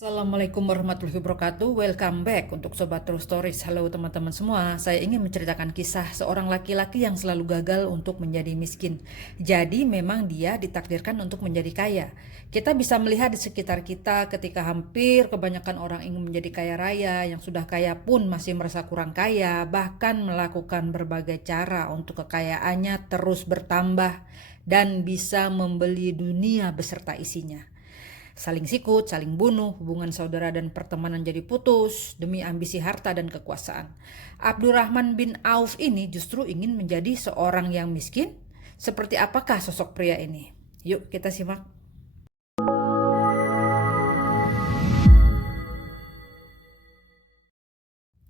Assalamualaikum warahmatullahi wabarakatuh. Welcome back untuk Sobat True Stories. Halo teman-teman semua. Saya ingin menceritakan kisah seorang laki-laki yang selalu gagal untuk menjadi miskin. Jadi memang dia ditakdirkan untuk menjadi kaya. Kita bisa melihat di sekitar kita ketika hampir kebanyakan orang ingin menjadi kaya raya, yang sudah kaya pun masih merasa kurang kaya, bahkan melakukan berbagai cara untuk kekayaannya terus bertambah dan bisa membeli dunia beserta isinya. Saling sikut, saling bunuh, hubungan saudara dan pertemanan jadi putus demi ambisi harta dan kekuasaan. Abdurrahman bin Auf ini justru ingin menjadi seorang yang miskin. Seperti apakah sosok pria ini? Yuk kita simak.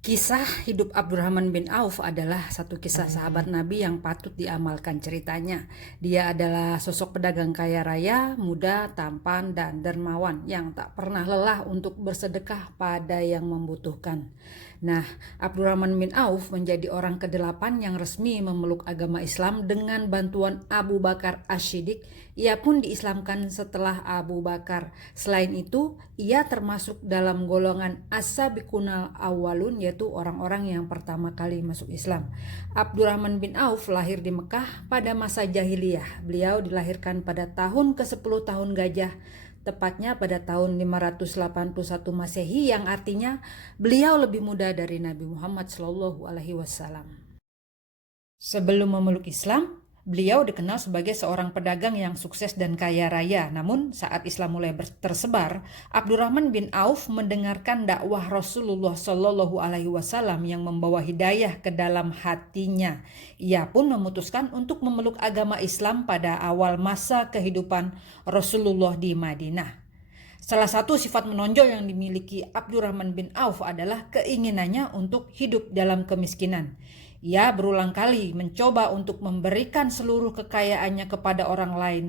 Kisah hidup Abdurrahman bin Auf adalah satu kisah sahabat Nabi yang patut diamalkan ceritanya. Dia adalah sosok pedagang kaya raya, muda, tampan, dan dermawan yang tak pernah lelah untuk bersedekah pada yang membutuhkan. Nah, Abdurrahman bin Auf menjadi orang ke-8 yang resmi memeluk agama Islam dengan bantuan Abu Bakar As-Siddiq. Ia pun diislamkan setelah Abu Bakar. Selain itu, ia termasuk dalam golongan as-sabiqunal awwalun, yaitu orang-orang yang pertama kali masuk Islam. Abdurrahman bin Auf lahir di Mekah pada masa jahiliyah. Beliau dilahirkan pada tahun ke-10 tahun gajah, tepatnya pada tahun 581 Masehi, yang artinya beliau lebih muda dari Nabi Muhammad SAW. Sebelum memeluk Islam, beliau dikenal sebagai seorang pedagang yang sukses dan kaya raya. Namun saat Islam mulai tersebar, Abdurrahman bin Auf mendengarkan dakwah Rasulullah SAW yang membawa hidayah ke dalam hatinya. Ia pun memutuskan untuk memeluk agama Islam pada awal masa kehidupan Rasulullah di Madinah. Salah satu sifat menonjol yang dimiliki Abdurrahman bin Auf adalah keinginannya untuk hidup dalam kemiskinan. Ia berulang kali mencoba untuk memberikan seluruh kekayaannya kepada orang lain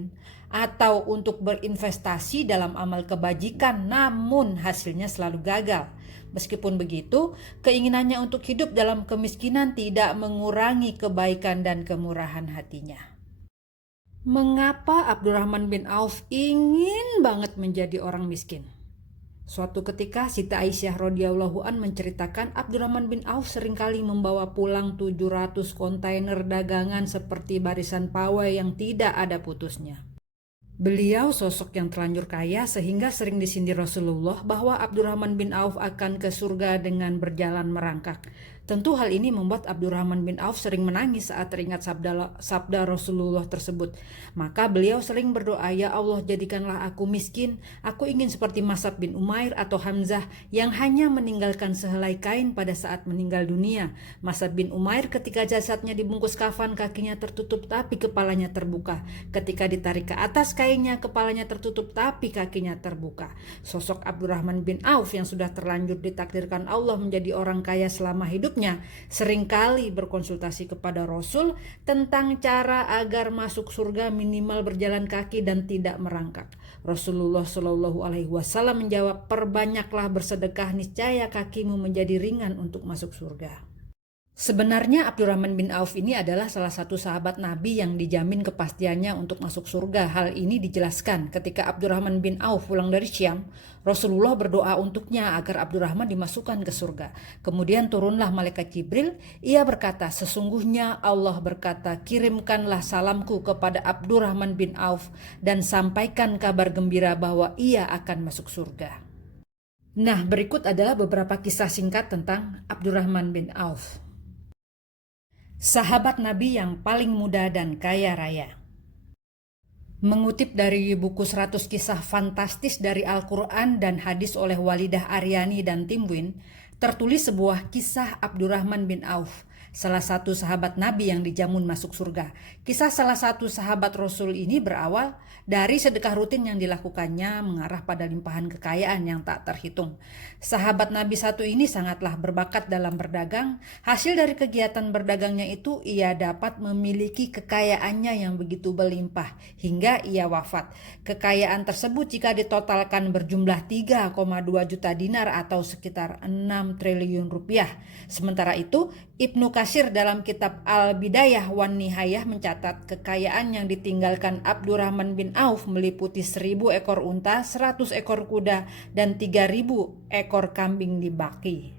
atau untuk berinvestasi dalam amal kebajikan, namun hasilnya selalu gagal. Meskipun begitu, keinginannya untuk hidup dalam kemiskinan tidak mengurangi kebaikan dan kemurahan hatinya. Mengapa Abdurrahman bin Auf ingin banget menjadi orang miskin? Suatu ketika Siti Aisyah radhiyallahu an menceritakan Abdurrahman bin Auf seringkali membawa pulang 700 kontainer dagangan seperti barisan pawai yang tidak ada putusnya. Beliau sosok yang terlanjur kaya sehingga sering disindir Rasulullah bahwa Abdurrahman bin Auf akan ke surga dengan berjalan merangkak. Tentu hal ini membuat Abdurrahman bin Auf sering menangis saat teringat sabda Rasulullah tersebut. Maka beliau sering berdoa, "Ya Allah, jadikanlah aku miskin. Aku ingin seperti Mas'ab bin Umair atau Hamzah yang hanya meninggalkan sehelai kain pada saat meninggal dunia. Mas'ab bin Umair ketika jasadnya dibungkus kafan, kakinya tertutup tapi kepalanya terbuka. Ketika ditarik ke atas kainnya, kepalanya tertutup tapi kakinya terbuka." Sosok Abdurrahman bin Auf yang sudah terlanjur ditakdirkan Allah menjadi orang kaya selama hidupnya seringkali berkonsultasi kepada Rasul tentang cara agar masuk surga minimal berjalan kaki dan tidak merangkak. Rasulullah SAW menjawab, "Perbanyaklah bersedekah, niscaya kakimu menjadi ringan untuk masuk surga." Sebenarnya Abdurrahman bin Auf ini adalah salah satu sahabat Nabi yang dijamin kepastiannya untuk masuk surga. Hal ini dijelaskan ketika Abdurrahman bin Auf pulang dari Syam. Rasulullah berdoa untuknya agar Abdurrahman dimasukkan ke surga. Kemudian turunlah malaikat Jibril. Ia berkata, "Sesungguhnya Allah berkata, kirimkanlah salamku kepada Abdurrahman bin Auf dan sampaikan kabar gembira bahwa ia akan masuk surga." Nah, berikut adalah beberapa kisah singkat tentang Abdurrahman bin Auf. Sahabat Nabi yang paling muda dan kaya raya. Mengutip dari buku 100 kisah fantastis dari Al-Quran dan hadis oleh Walidah Aryani dan Tim Win, tertulis sebuah kisah Abdurrahman bin Auf, salah satu sahabat Nabi yang dijamin masuk surga. Kisah salah satu sahabat Rasul ini berawal dari sedekah rutin yang dilakukannya mengarah pada limpahan kekayaan yang tak terhitung. Sahabat Nabi satu ini sangatlah berbakat dalam berdagang. Hasil dari kegiatan berdagangnya itu ia dapat memiliki kekayaannya yang begitu berlimpah hingga ia wafat. Kekayaan tersebut jika ditotalkan berjumlah 3,2 juta dinar atau sekitar 6 triliun rupiah. Sementara itu Ibnu Katsir dalam kitab Al-Bidayah wan Nihayah mencatat kekayaan yang ditinggalkan Abdurrahman bin Auf meliputi 1.000 ekor unta, 100 ekor kuda, dan 3.000 ekor kambing di Baqi.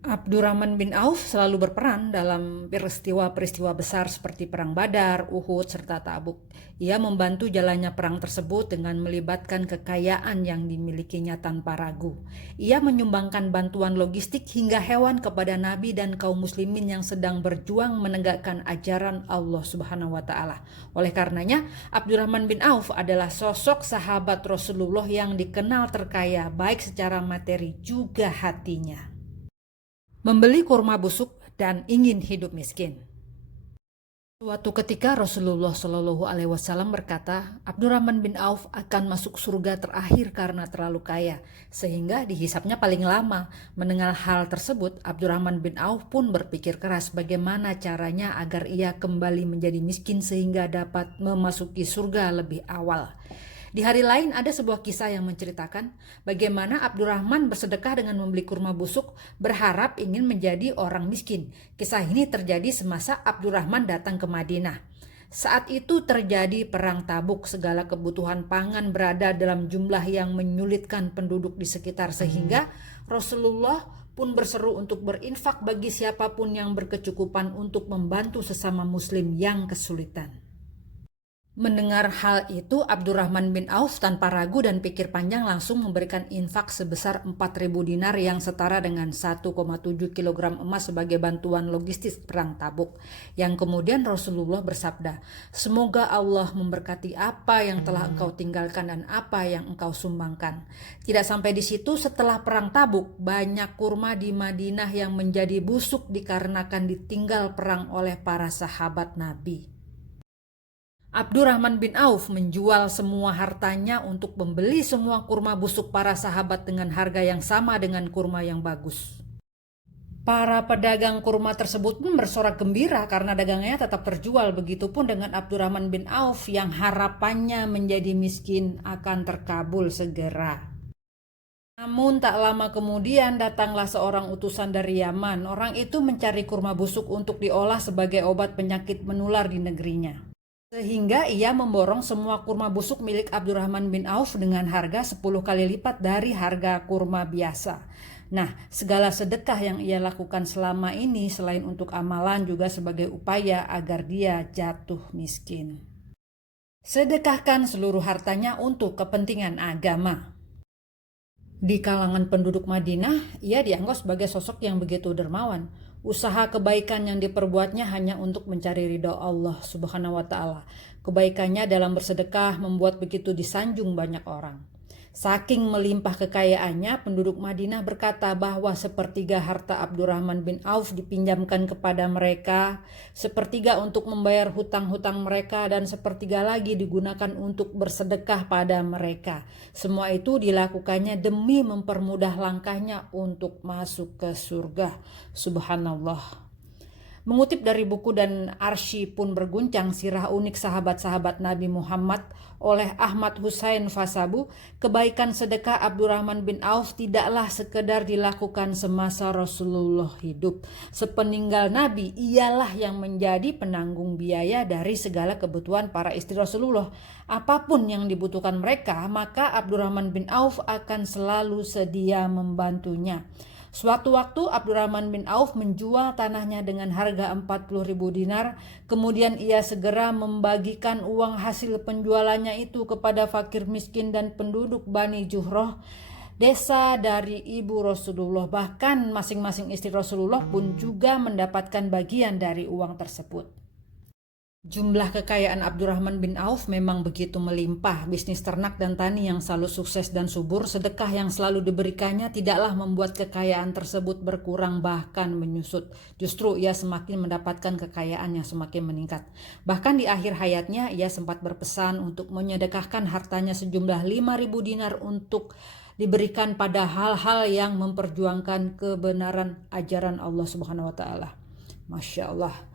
Abdurrahman bin Auf selalu berperan dalam peristiwa-peristiwa besar seperti Perang Badar, Uhud, serta Tabuk. Ia membantu jalannya perang tersebut dengan melibatkan kekayaan yang dimilikinya tanpa ragu. Ia menyumbangkan bantuan logistik hingga hewan kepada Nabi dan kaum muslimin yang sedang berjuang menegakkan ajaran Allah Subhanahu wa Ta'ala. Oleh karenanya, Abdurrahman bin Auf adalah sosok sahabat Rasulullah yang dikenal terkaya baik secara materi juga hatinya. Membeli kurma busuk dan ingin hidup miskin. Suatu ketika Rasulullah Shallallahu Alaihi Wasallam berkata, Abdurrahman bin Auf akan masuk surga terakhir karena terlalu kaya, sehingga dihisapnya paling lama. Mendengar hal tersebut, Abdurrahman bin Auf pun berpikir keras bagaimana caranya agar ia kembali menjadi miskin sehingga dapat memasuki surga lebih awal. Di hari lain ada sebuah kisah yang menceritakan bagaimana Abdurrahman bersedekah dengan membeli kurma busuk berharap ingin menjadi orang miskin. Kisah ini terjadi semasa Abdurrahman datang ke Madinah. Saat itu terjadi perang Tabuk, segala kebutuhan pangan berada dalam jumlah yang menyulitkan penduduk di sekitar sehingga Rasulullah pun berseru untuk berinfak bagi siapapun yang berkecukupan untuk membantu sesama muslim yang kesulitan. Mendengar hal itu, Abdurrahman bin Auf tanpa ragu dan pikir panjang langsung memberikan infak sebesar 4.000 dinar yang setara dengan 1,7 kg emas sebagai bantuan logistik perang Tabuk. Yang kemudian Rasulullah bersabda, semoga Allah memberkati apa yang telah engkau tinggalkan dan apa yang engkau sumbangkan. Tidak sampai di situ, setelah perang Tabuk, banyak kurma di Madinah yang menjadi busuk dikarenakan ditinggal perang oleh para sahabat Nabi. Abdurrahman bin Auf menjual semua hartanya untuk membeli semua kurma busuk para sahabat dengan harga yang sama dengan kurma yang bagus. Para pedagang kurma tersebut pun bersorak gembira karena dagangannya tetap terjual. Begitupun dengan Abdurrahman bin Auf yang harapannya menjadi miskin akan terkabul segera. Namun tak lama kemudian datanglah seorang utusan dari Yaman. Orang itu mencari kurma busuk untuk diolah sebagai obat penyakit menular di negerinya. Sehingga ia memborong semua kurma busuk milik Abdurrahman bin Auf dengan harga 10 kali lipat dari harga kurma biasa. Nah, segala sedekah yang ia lakukan selama ini selain untuk amalan juga sebagai upaya agar dia jatuh miskin. Sedekahkan seluruh hartanya untuk kepentingan agama. Di kalangan penduduk Madinah, ia dianggap sebagai sosok yang begitu dermawan. Usaha kebaikan yang diperbuatnya hanya untuk mencari ridha Allah Subhanahu wa Ta'ala. Kebaikannya dalam bersedekah membuat begitu disanjung banyak orang. Saking melimpah kekayaannya, penduduk Madinah berkata bahwa sepertiga harta Abdurrahman bin Auf dipinjamkan kepada mereka, sepertiga untuk membayar hutang-hutang mereka, dan sepertiga lagi digunakan untuk bersedekah pada mereka. Semua itu dilakukannya demi mempermudah langkahnya untuk masuk ke surga. Subhanallah. Mengutip dari buku dan arsy pun berguncang sirah unik sahabat-sahabat Nabi Muhammad oleh Ahmad Hussein Fasabu, kebaikan sedekah Abdurrahman bin Auf tidaklah sekedar dilakukan semasa Rasulullah hidup. Sepeninggal Nabi, ialah yang menjadi penanggung biaya dari segala kebutuhan para istri Rasulullah. Apapun yang dibutuhkan mereka, maka Abdurrahman bin Auf akan selalu sedia membantunya. Suatu waktu Abdurrahman bin Auf menjual tanahnya dengan harga 40.000 dinar. Kemudian ia segera membagikan uang hasil penjualannya itu kepada fakir miskin dan penduduk Bani Juhroh, desa dari ibu Rasulullah. Bahkan masing-masing istri Rasulullah pun juga mendapatkan bagian dari uang tersebut. Jumlah kekayaan Abdurrahman bin Auf memang begitu melimpah. Bisnis ternak dan tani yang selalu sukses dan subur, sedekah yang selalu diberikannya tidaklah membuat kekayaan tersebut berkurang bahkan menyusut. Justru ia semakin mendapatkan kekayaan yang semakin meningkat. Bahkan di akhir hayatnya ia sempat berpesan untuk menyedekahkan hartanya sejumlah 5.000 dinar untuk diberikan pada hal-hal yang memperjuangkan kebenaran ajaran Allah Subhanahu wa Ta'ala. Masya Allah.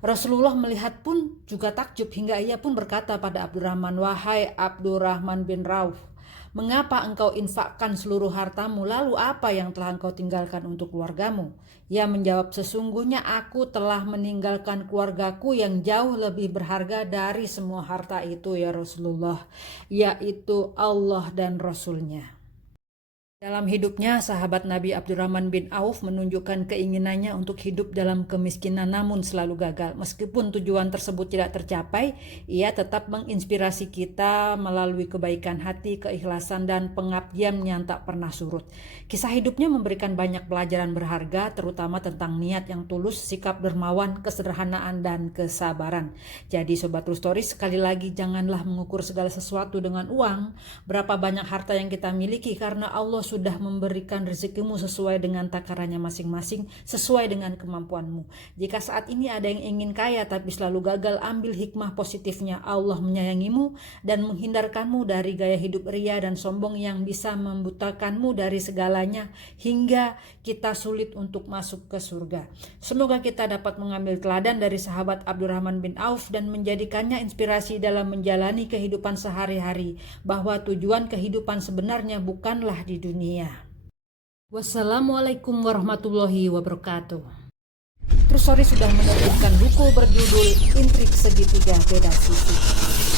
Rasulullah melihat pun juga takjub hingga ia pun berkata pada Abdurrahman, "Wahai Abdurrahman bin Rauf, mengapa engkau infakkan seluruh hartamu, lalu apa yang telah engkau tinggalkan untuk keluargamu?" Ia menjawab, "Sesungguhnya aku telah meninggalkan keluargaku yang jauh lebih berharga dari semua harta itu ya Rasulullah, yaitu Allah dan Rasulnya." Dalam hidupnya, sahabat Nabi Abdurrahman bin Auf menunjukkan keinginannya untuk hidup dalam kemiskinan namun selalu gagal. Meskipun tujuan tersebut tidak tercapai, ia tetap menginspirasi kita melalui kebaikan hati, keikhlasan, dan pengabdian yang tak pernah surut. Kisah hidupnya memberikan banyak pelajaran berharga, terutama tentang niat yang tulus, sikap dermawan, kesederhanaan, dan kesabaran. Jadi Sobat True Story, sekali lagi janganlah mengukur segala sesuatu dengan uang, berapa banyak harta yang kita miliki, karena Allah sudah memberikan rezekimu sesuai dengan takarannya masing-masing, sesuai dengan kemampuanmu. Jika saat ini ada yang ingin kaya tapi selalu gagal, ambil hikmah positifnya. Allah menyayangimu dan menghindarkanmu dari gaya hidup ria dan sombong yang bisa membutakanmu dari segalanya hingga kita sulit untuk masuk ke surga. Semoga kita dapat mengambil teladan dari sahabat Abdurrahman bin Auf dan menjadikannya inspirasi dalam menjalani kehidupan sehari-hari, bahwa tujuan kehidupan sebenarnya bukanlah di dunia. Wassalamualaikum warahmatullahi wabarakatuh. True Story sudah menerbitkan buku berjudul Intrik Segitiga Beda Sisi.